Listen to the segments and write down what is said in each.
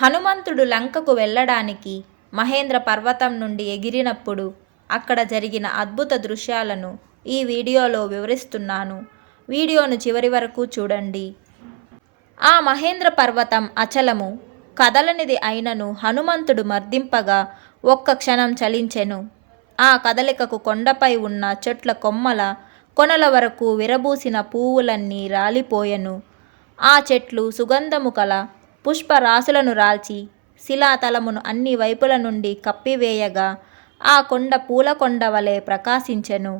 హనుమంతుడు లంకకు వెళ్ళడానికి మహేంద్ర పర్వతం నుండి ఎగిరినప్పుడు అక్కడ జరిగిన అద్భుత దృశ్యాలను ఈ వీడియోలో వివరిస్తున్నాను. వీడియోను చివరి వరకు చూడండి. ఆ మహేంద్ర పర్వతం అచలము, కదలనిది అయినను హనుమంతుడు మర్దింపగా ఒక్క క్షణం చలించెను. ఆ కదలికకు కొండపై ఉన్న చెట్ల కొమ్మల కొనల వరకు విరబూసిన పువ్వులన్నీ రాలిపోయెను. ఆ చెట్లు సుగంధము కల పుష్పరాశులను రాల్చి శిలాతలమును అన్ని వైపుల నుండి కప్పివేయగా ఆ కొండ పూలకొండ వలె ప్రకాశించెను.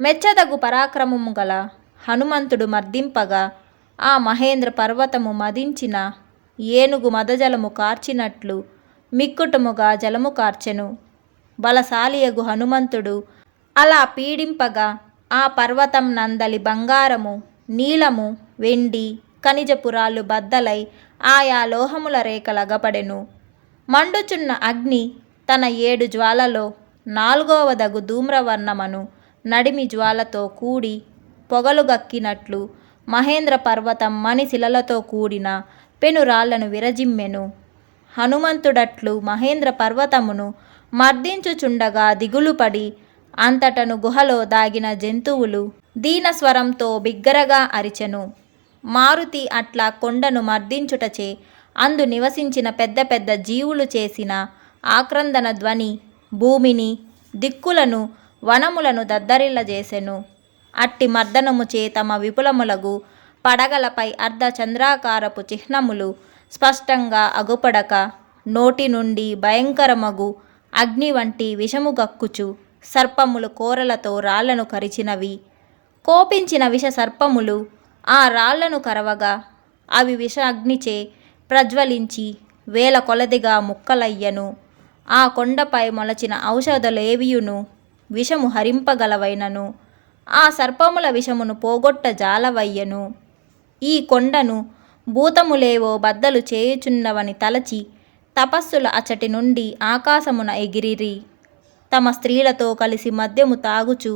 మెచ్చదగు పరాక్రమము గల హనుమంతుడు మర్దింపగా ఆ మహేంద్ర పర్వతము మదించిన ఏనుగు మదజలము కార్చినట్లు మిక్కుటముగా జలము కార్చెను. బలశాలియగు హనుమంతుడు అలా పీడింపగా ఆ పర్వతం నందలి బంగారము, నీలము, వెండి, ఖనిజపురాలు బద్దలై ఆయా లోహముల రేఖలగపడెను. మండుచున్న అగ్ని తన 7 జ్వాలలో 4వదగు ధూమ్రవర్ణమను నడిమి జ్వాలతో కూడి పొగలుగక్కినట్లు మహేంద్ర పర్వతం మణిశిలలతో కూడిన పెనురాళ్లను విరజిమ్మెను. హనుమంతుడట్లు మహేంద్ర పర్వతమును మర్దించుచుండగా దిగులుపడి అంతటను గుహలో దాగిన జంతువులు దీనస్వరంతో బిగ్గరగా అరిచెను. మారుతి అట్లా కొండను మర్దించుటచే అందు నివసించిన పెద్ద పెద్ద జీవులు చేసిన ఆక్రందన ధ్వని భూమిని, దిక్కులను, వనములను దద్దరిల్లజేసెను. అట్టి మర్దనముచే తమ విపులములగు పడగలపై అర్ధ చంద్రాకారపు చిహ్నములు స్పష్టంగా అగుపడక నోటి నుండి భయంకరమగు అగ్ని వంటి విషము గక్కుచు సర్పములు కోరలతో రాళ్లను కరిచినవి. కోపించిన విష సర్పములు ఆ రాళ్లను కరవగా అవి విష అగ్నిచే ప్రజ్వలించి వేల కొలదిగా ముక్కలయ్యను. ఆ కొండపై మొలచిన ఔషధలేవియును విషము హరింపగలవైనను ఆ సర్పముల విషమును పోగొట్ట జాలవయ్యను. ఈ కొండను భూతములేవో బద్దలు చేయుచున్నవని తలచి తపస్సుల అచటి నుండి ఆకాశమున ఎగిరిరి. తమ స్త్రీలతో కలిసి మద్యము తాగుచు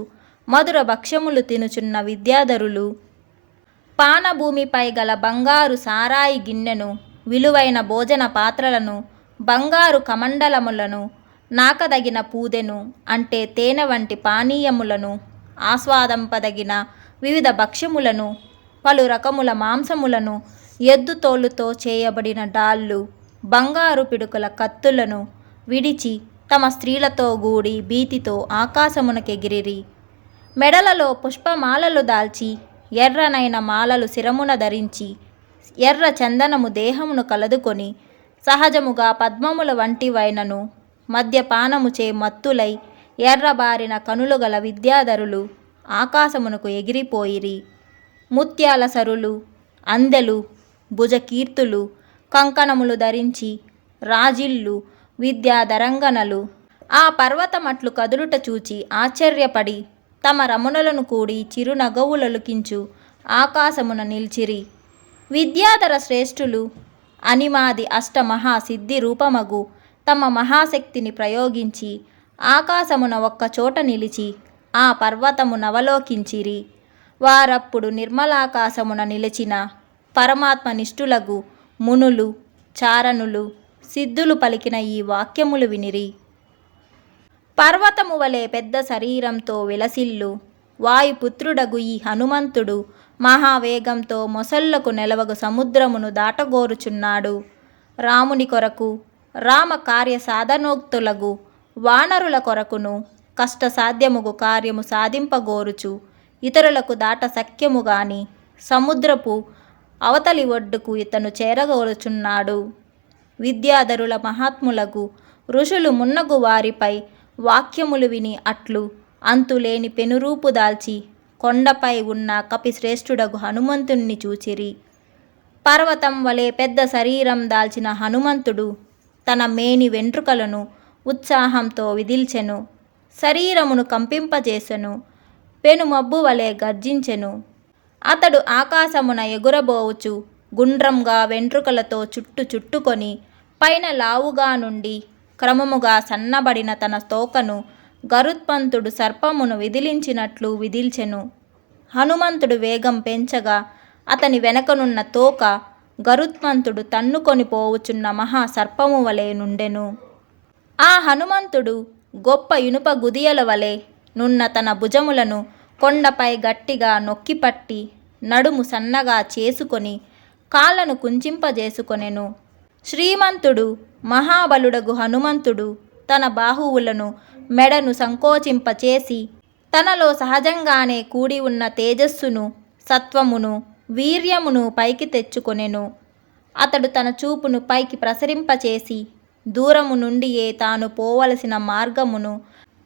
మధుర భక్ష్యములు తినుచున్న విద్యాధరులు పానభూమిపై గల బంగారు సారాయి గిన్నెను, విలువైన భోజన పాత్రలను, బంగారు కమండలములను, నాకదగిన పూదెను అంటే తేనె వంటి పానీయములను, ఆస్వాదంపదగిన వివిధ భక్ష్యములను, పలు రకముల మాంసములను, ఎద్దు తోలుతో చేయబడిన డాళ్ళు, బంగారు పిడుకల కత్తులను విడిచి తమ స్త్రీలతో గూడి భీతితో ఆకాశమునకెగిరిరి. మెడలలో పుష్పమాలలు దాల్చి ఎర్రనైన మాలలు శిరమున ధరించి ఎర్ర చందనము దేహమును కలదుకొని సహజముగా పద్మముల వంటివైనను మద్యపానముచే మత్తులై ఎర్రబారిన కనులు గల విద్యాధరులు ఆకాశమునకు ఎగిరిపోయిరి. ముత్యాల సరులు, అందెలు, భుజకీర్తులు, కంకణములు ధరించి రాజిల్లు విద్యాధరంగనలు ఆ పర్వతమట్లు కదులుట చూచి ఆశ్చర్యపడి తమ రమణులను కూడి చిరునగవులొలికించు ఆకాశమున నిల్చిరి. విద్యాధర శ్రేష్ఠులు అనిమాది అష్టమహా సిద్ధి రూపమగు తమ మహాశక్తిని ప్రయోగించి ఆకాశమున ఒక్కచోట నిలిచి ఆ పర్వతము నవలోకించిరి. వారప్పుడు నిర్మలాకాశమున నిలిచిన పరమాత్మ నిష్ఠులగు మునులు, చారణులు, సిద్ధులు పలికిన ఈ వాక్యములు వినిరి. పర్వతము వలె పెద్ద శరీరంతో విలసిల్లు వాయుపుత్రుడగు ఈ హనుమంతుడు మహావేగంతో మొసళ్లకు నెలవగు సముద్రమును దాటగోరుచున్నాడు. రాముని కొరకు, రామ కార్య సాధనోక్తులగు వానరుల కొరకును కష్టసాధ్యముగు కార్యము సాధింపగోరుచు ఇతరులకు దాట సఖ్యము గాని సముద్రపు అవతలి ఒడ్డుకు ఇతను చేరగోరుచున్నాడు. విద్యాధరుల మహాత్ములగు ఋషులు మున్నగు వారిపై వాక్యములు విని అట్లు అంతులేని పెనురూపు దాల్చి కొండపై ఉన్న కపిశ్రేష్ఠుడగు హనుమంతుణ్ణి చూచిరి. పర్వతం వలె పెద్ద శరీరం దాల్చిన హనుమంతుడు తన మేని వెంట్రుకలను ఉత్సాహంతో విదిల్చెను. శరీరమును కంపింపజేసెను. పెనుమబ్బు వలె గర్జించెను. అతడు ఆకాశమున ఎగురబోవుచు గుండ్రంగా వెంట్రుకలతో చుట్టుకొని పైన లావుగా నుండి క్రమముగా సన్నబడిన తన తోకను గరుత్మంతుడు సర్పమును విదిలించినట్లు విదిల్చెను. హనుమంతుడు వేగం పెంచగా అతని వెనకనున్న తోక గరుత్మంతుడు తన్నుకొని పోవుచున్న మహాసర్పము వలె నుండెను. ఆ హనుమంతుడు గొప్ప ఇనుప గుదియల వలె నున్న తన భుజములను కొండపై గట్టిగా నొక్కిపట్టి నడుము సన్నగా చేసుకొని కాళ్ళను కుంచింపజేసుకొనెను. శ్రీమంతుడు మహాబలుడగు హనుమంతుడు తన బాహువులను మెడను సంకోచింపచేసి తనలో సహజంగానే కూడి ఉన్న తేజస్సును, సత్వమును, వీర్యమును పైకి తెచ్చుకొనెను. అతడు తన చూపును పైకి ప్రసరింపచేసి దూరము నుండియే తాను పోవలసిన మార్గమును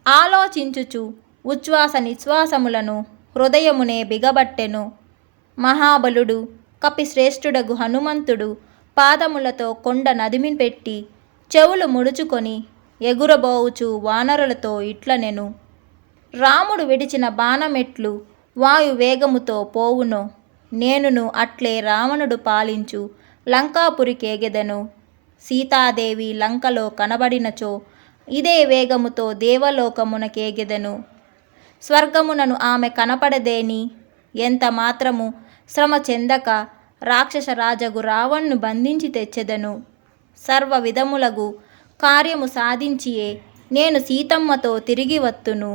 ఆలోచించుచు ఉచ్ఛ్వాస నిశ్వాసములను హృదయమునే బిగబట్టెను. మహాబలుడు కపిశ్రేష్ఠుడగు హనుమంతుడు పాదములతో కొండ నదిమి పెట్టి చెవులు ముడుచుకొని ఎగురబోవుచు వానరులతో ఇట్లనెను. రాముడు విడిచిన బాణమెట్లు వాయువేగముతో పోవునో నేనును అట్లే రావణుడు పాలించు లంకాపురికేగెదను. సీతాదేవి లంకలో కనబడినచో ఇదే వేగముతో దేవలోకమునకేగెదను. స్వర్గమునను ఆమె కనపడదేని ఎంత మాత్రము శ్రమ చెందక రాక్షస రాజగు రావణ్ణు బంధించి తెచ్చెదను. సర్వ విధములగు కార్యము సాధించియే నేను సీతమ్మతో తిరిగి వత్తును.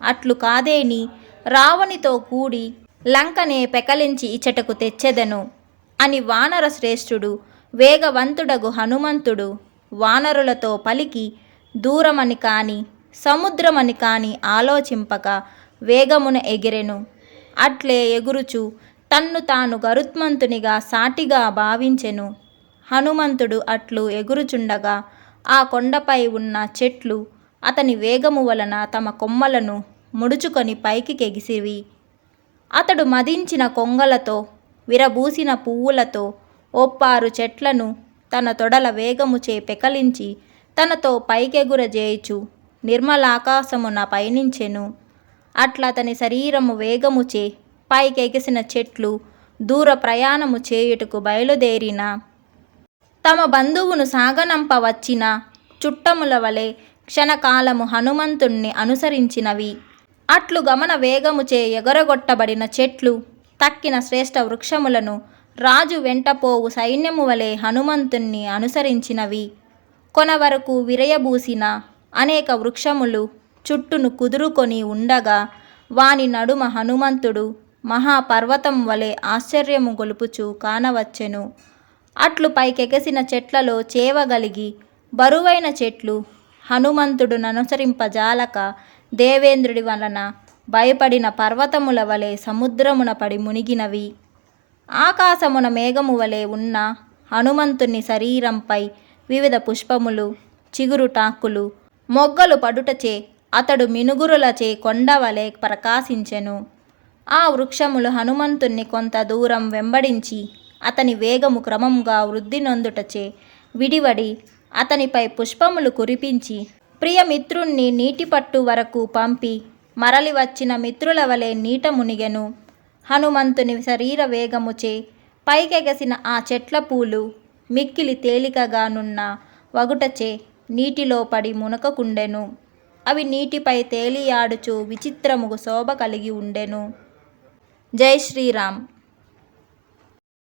అట్లు కాదేని రావణితో కూడి లంకనే పెకలించి ఇచ్చటకు తెచ్చెదను అని వానర శ్రేష్ఠుడు వేగవంతుడగు హనుమంతుడు వానరులతో పలికి దూరమని కాని సముద్రమని కాని ఆలోచింపక వేగమున ఎగిరెను. అట్లే ఎగురుచు తన్ను తాను గరుత్మంతునిగా సాటిగా భావించెను. హనుమంతుడు అట్లు ఎగురుచుండగా ఆ కొండపై ఉన్న చెట్లు అతని వేగము వలన తమ కొమ్మలను ముడుచుకొని పైకి కెగిసివి. అతడు మదించిన కొంగలతో విరబూసిన పువ్వులతో ఒప్పారు చెట్లను తన తొడల వేగముచే పెకలించి తనతో పైకెగురజేయుచు నిర్మలాకాశమున పయనించెను. అట్లతని శరీరము వేగముచే పైకెగిసిన చెట్లు దూర ప్రయాణము చేయుటకు బయలుదేరిన తమ బంధువును సాగనంప వచ్చిన చుట్టముల వలె క్షణకాలము హనుమంతుణ్ణి అనుసరించినవి. అట్లు గమన వేగముచే ఎగరగొట్టబడిన చెట్లు తక్కిన శ్రేష్ఠ వృక్షములను రాజు వెంటపోవు సైన్యము వలె హనుమంతుణ్ణి అనుసరించినవి. కొనవరకు విరయబూసిన అనేక వృక్షములు చుట్టును కుదురుకొని ఉండగా వాని నడుమ హనుమంతుడు మహాపర్వతం వలె ఆశ్చర్యము గొలుపుచు కానవచ్చెను. అట్లు పైకెగసిన చెట్లలో చేవగలిగి బరువైన చెట్లు హనుమంతుడుననుసరింపజాలక దేవేంద్రుడి వలన భయపడిన పర్వతముల వలె సముద్రమున పడి మునిగినవి. ఆకాశమున మేఘము వలె ఉన్న హనుమంతుని శరీరంపై వివిధ పుష్పములు, చిగురుటాకులు, మొగ్గలు పడుటచే అతడు మినుగురులచే కొండవలె ప్రకాశించెను. ఆ వృక్షములు హనుమంతుణ్ణి కొంత దూరం వెంబడించి అతని వేగము క్రమముగా వృద్ధి నొందుటచే విడివడి అతనిపై పుష్పములు కురిపించి ప్రియమిత్రుణ్ణి నీటిపట్టు వరకు పంపి మరలి వచ్చిన మిత్రుల వలె నీట మునిగెను. హనుమంతుని శరీర వేగముచే పైకెగసిన ఆ చెట్ల పూలు మిక్కిలి తేలికగానున్న వగుటచే నీటిలో పడి మునకకుండెను. అవి నీటిపై తేలియాడుచు విచిత్రముగు శోభ కలిగి ఉండెను. జై శ్రీరామ్.